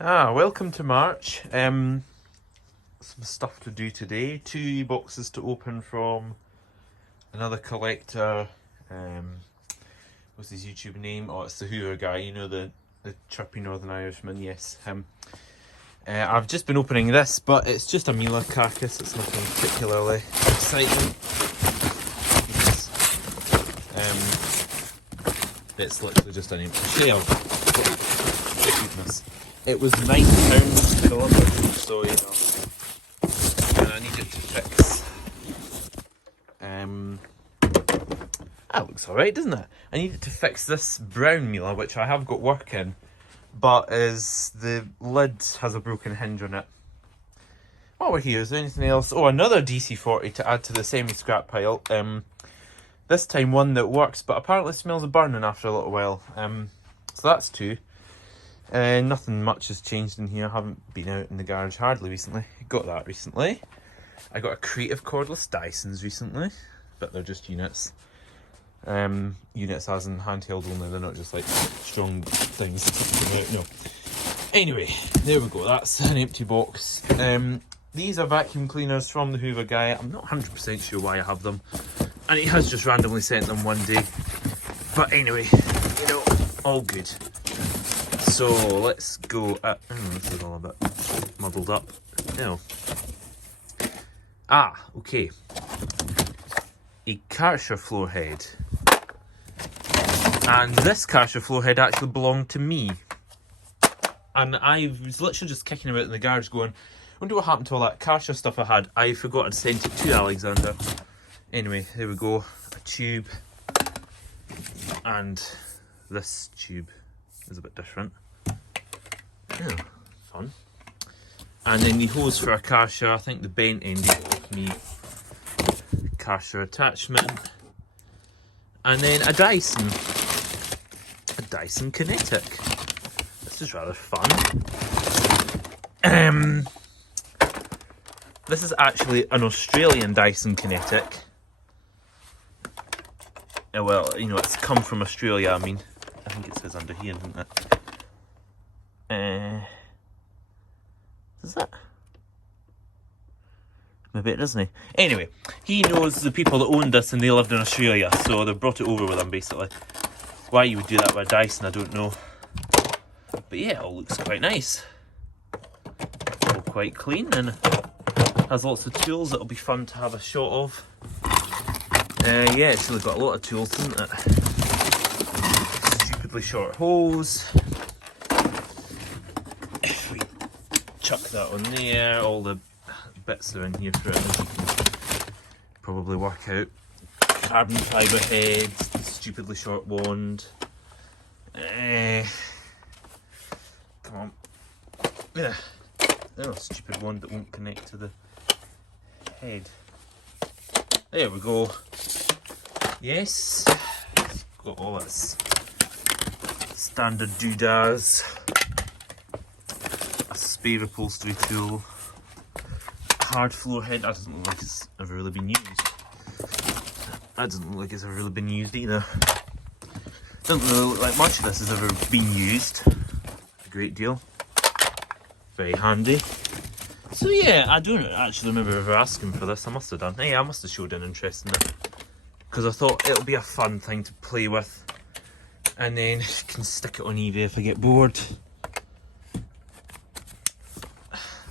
Welcome to March. Some stuff to do today. 2 boxes to open from another collector. What's his YouTube name? Oh, it's the Hoover guy. You know, the chirpy Northern Irishman. Yes, him. I've just been opening this, but it's just a Miele carcass. It's nothing particularly exciting. It's literally just an empty shell. Goodness. It was £9 delivered, so you know, and I need it to fix. That looks alright, doesn't it? I need it to fix this brown Miele, which I have got working, but the lid has a broken hinge on it. While we're here, is there anything else? Oh, another DC40 to add to the semi-scrap pile. This time one that works, but apparently smells of burning after a little while. So that's 2. Nothing much has changed in here. I haven't been out in the garage hardly recently. Got that recently. I got a Creative cordless Dysons recently, but they're just units. Units as in handheld only, they're not just like strong things that come out, no. Anyway, there we go, that's an empty box. These are vacuum cleaners from the Hoover guy. I'm not 100% sure why I have them, and he has just randomly sent them one day. But anyway, you know, all good. So let's go at, this is all a bit muddled up. No. Okay. A Karcher floor head. And this Karcher floor head actually belonged to me. And I was literally just kicking about in the garage going, I wonder what happened to all that Karcher stuff I had. I forgot I'd sent it to Alexander. Anyway, there we go. A tube. And this tube is a bit different. Yeah, fun. And then the hose for a Karcher. I think the bent end of me Karcher attachment. And then a Dyson. A Dyson Kinetic. This is rather fun. This is actually an Australian Dyson Kinetic. Well, you know, it's come from Australia, I mean. I think it says under here, doesn't it? Is that? Maybe it doesn't. Anyway, he knows the people that owned this and they lived in Australia, so they brought it over with them basically. Why you would do that with a Dyson, I don't know. But yeah, it all looks quite nice. All quite clean and has lots of tools that'll be fun to have a shot of. Yeah, it's really got a lot of tools, isn't it? Stupidly short hose. If we chuck that on there, all the bits are in here for it, as you can probably work out. Carbon fibre head, stupidly short wand. Come on. Yeah. Oh, stupid wand that won't connect to the head. There we go. Yes. It's got all its standard doodads. A spare upholstery tool. Hard floor head. That doesn't look like it's ever really been used. That doesn't look like it's ever really been used either. Doesn't really look like much of this has ever been used. A great deal. Very handy. So yeah, I don't actually remember ever asking for this. I must have done. Hey, I must have showed an interest in it. Because I thought it'll be a fun thing to play with. And then I can stick it on eBay if I get bored.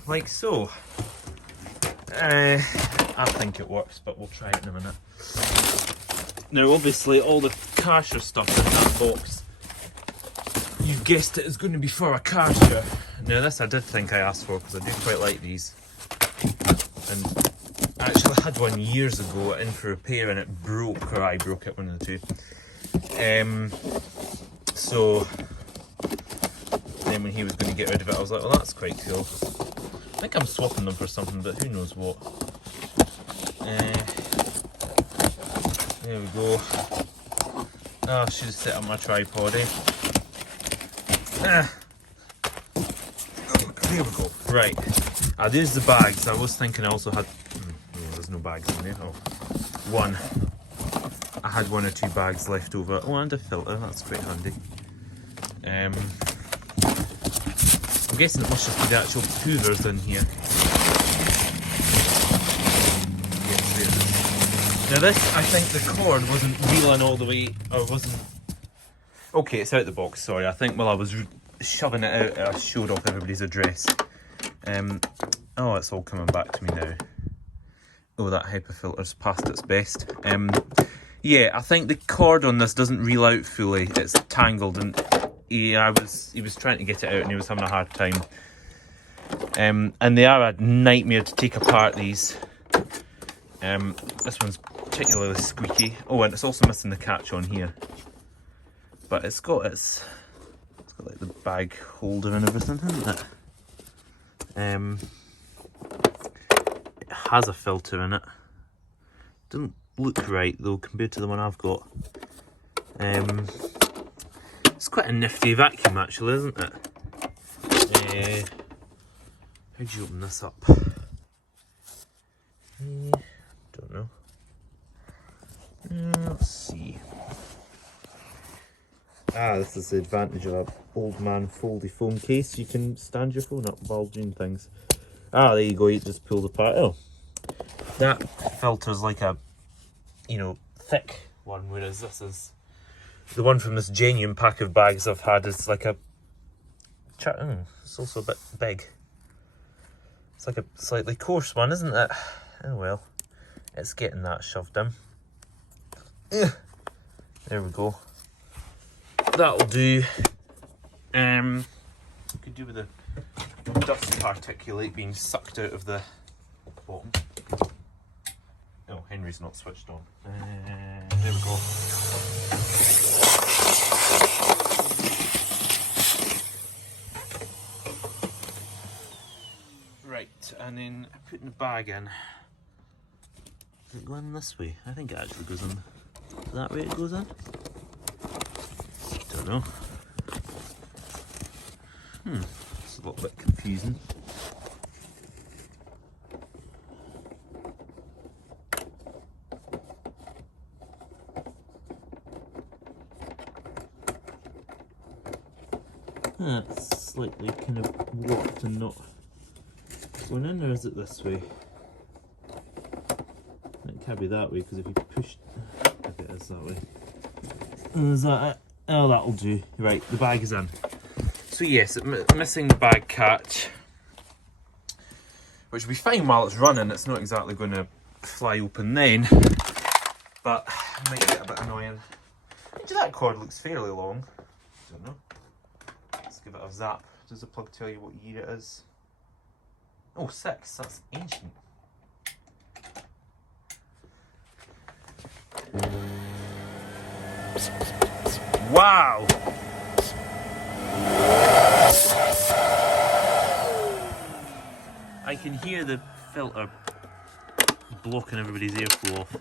Like so. I think it works, but we'll try it in a minute. Now obviously all the Karcher stuff in that box, you guessed it, is going to be for a Karcher. Now this I did think I asked for, because I do quite like these. And I actually had one years ago in for repair and it broke, or I broke it, one of the two. So then when he was going to get rid of it, I was like, well, that's quite cool. I think I'm swapping them for something, but who knows what. There we go. Oh, I should have set up my tripod, eh? There we go. Right. There's the bags. I was thinking I also had... no, there's no bags in there. Oh, one. I had 1 or 2 bags left over. Oh, and a filter. That's quite handy. guessing it must just be the actual hoovers in here. Yes, there it is. Now this, I think the cord wasn't reeling all the way, or wasn't... Okay, it's out the box, sorry. I think while I was shoving it out, I showed off everybody's address. Oh, it's all coming back to me now. Oh, that HEPA filter's past its best. Yeah, I think the cord on this doesn't reel out fully. It's tangled, and he was trying to get it out and he was having a hard time. And they are a nightmare to take apart, these. This one's particularly squeaky. Oh, and it's also missing the catch on here. But it's got like the bag holder and everything, hasn't it? It has a filter in it. Doesn't look right though compared to the one I've got. It's quite a nifty vacuum actually, isn't it? How do you open this up? Don't know. Let's see. This is the advantage of an old man foldy foam case. You can stand your phone up while doing things. There you go, you just pull the part. Oh, that filter's like a, thick one, whereas this is, the one from this genuine pack of bags I've had is like a, it's also a bit big. It's like a slightly coarse one, isn't it? Oh well, it's getting that shoved in. There we go. That'll do. Could do with the dust particulate being sucked out of the bottom. Oh, Henry's not switched on. There we go. Right, and then putting the bag in. Is it going this way? I think it actually goes in. Is that way it goes in? Don't know. It's a little bit confusing. It's slightly kind of warped and not going in, or is it this way? It can't be that way because if you push, if it is that way. Is that it? Oh, that'll do. Right, the bag is in. So yes, missing the bag catch, which will be fine while it's running. It's not exactly going to fly open then, but it might get a bit annoying. Actually, that cord looks fairly long. Don't know. Let's give it a zap. Does the plug tell you what year it is? Oh, 6. That's ancient. Wow! I can hear the filter blocking everybody's airflow off.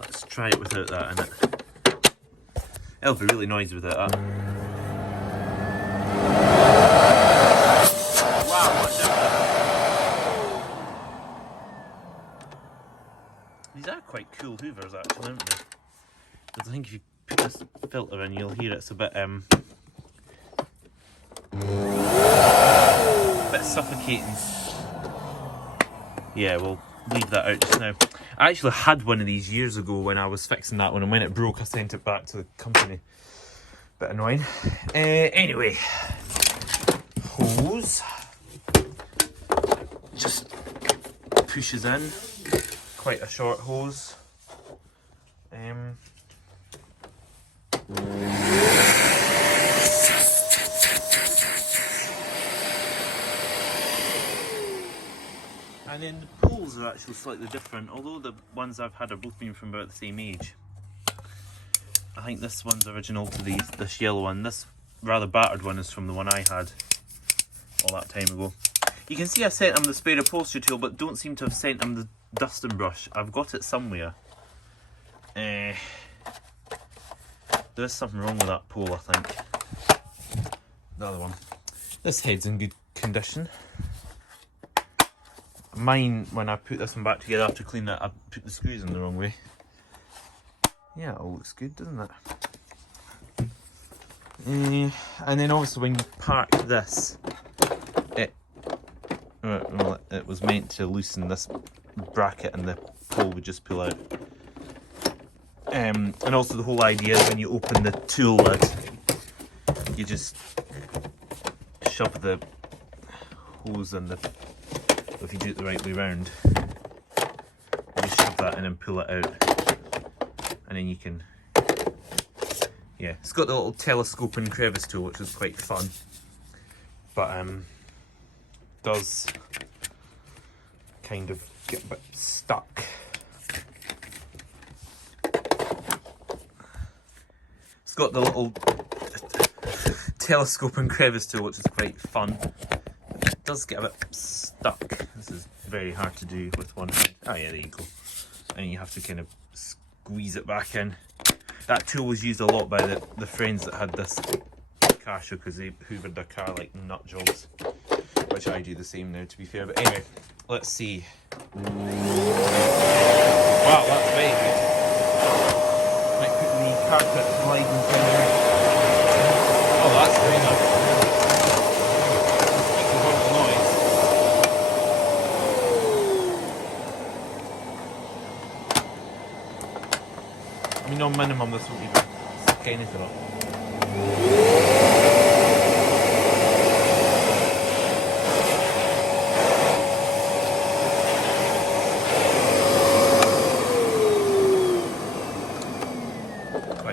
Let's try it without that in it. It'll be really noisy without that. Wow, what's that? These are quite cool hoovers actually, aren't they? Because I think if you put this filter in, you'll hear it's a bit suffocating. Yeah, we'll leave that out just now. I actually had one of these years ago when I was fixing that one, and when it broke I sent it back to the company. Bit annoying. Anyway, hose just pushes in. Quite a short hose. And then the poles are actually slightly different, although the ones I've had are both been from about the same age. I think this one's original to this yellow one. This rather battered one is from the one I had all that time ago. You can see I sent him the spare upholstery tool, but don't seem to have sent him the dusting brush. I've got it somewhere. There's something wrong with that pole, I think. The other one. This head's in good condition. Mine, when I put this one back together after cleaning it, I put the screws in the wrong way. Yeah, it all looks good, doesn't it? And then obviously when you park this, Right, well, it was meant to loosen this bracket and the pole would just pull out. And also the whole idea is when you open the tool lid, you just shove the hose in the, if you do it the right way round, you just shove that in and pull it out, and then you can, yeah, it's got the little telescoping crevice tool, which is quite fun, but does kind of get a bit stuck. It's got the little telescoping crevice tool, which is quite fun. It does get a bit stuck. This is very hard to do with one hand. Oh yeah, there you go. And you have to kind of squeeze it back in. That tool was used a lot by the friends that had this Karcher because they hoovered their car like nut jobs. Which I do the same now, to be fair. But anyway, let's see. Wow, that's very good. Might put the carpet gliding thing there. Oh, that's very nice. Makes a lot of noise. I mean, on minimum, this will be suck anything up.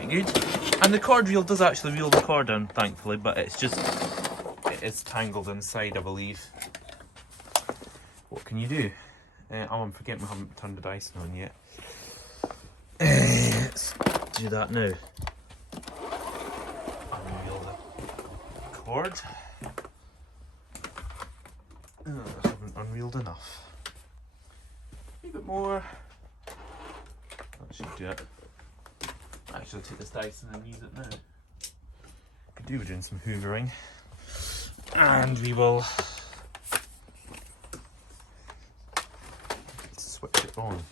Good. And the cord reel does actually reel the cord in, thankfully, but it's just, it is tangled inside, I believe. What can you do? Oh, I'm forgetting we haven't turned the Dyson on yet. Let's do that now. Unreel the cord. Oh, I haven't unreeled enough. A bit more. That should do it. Actually take this Dyson and use it now. Could do with doing some hoovering. And we will switch it on.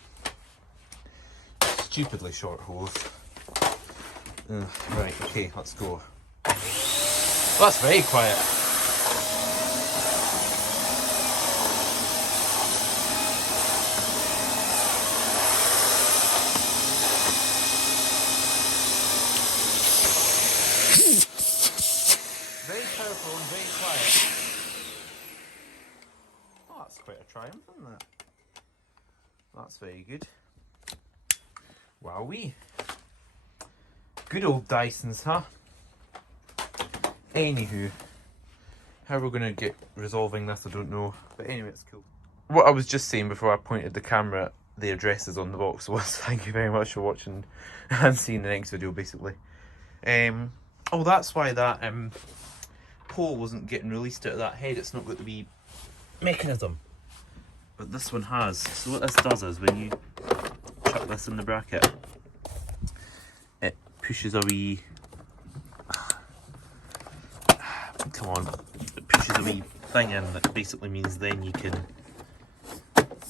Stupidly short hose. Right, okay, let's go. Well, that's very quiet. Very powerful and very quiet. Oh, that's quite a triumph, isn't it? That's very good. Wowee. Good old Dysons, huh? Anywho, how we're going to get resolving this, I don't know. But anyway, it's cool. What I was just saying before I pointed the camera at the addresses on the box was thank you very much for watching and seeing the next video, basically. Oh, that's why that pole wasn't getting released out of that head. It's not got the wee mechanism. But this one has. So what this does is when you chuck this in the bracket, it pushes a wee... Come on. It pushes a wee thing in that basically means then you can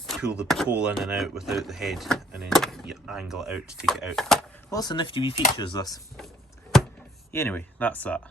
pull the pole in and out without the head, and then you angle it out to take it out. Lots of nifty wee features, this. Anyway, that's that.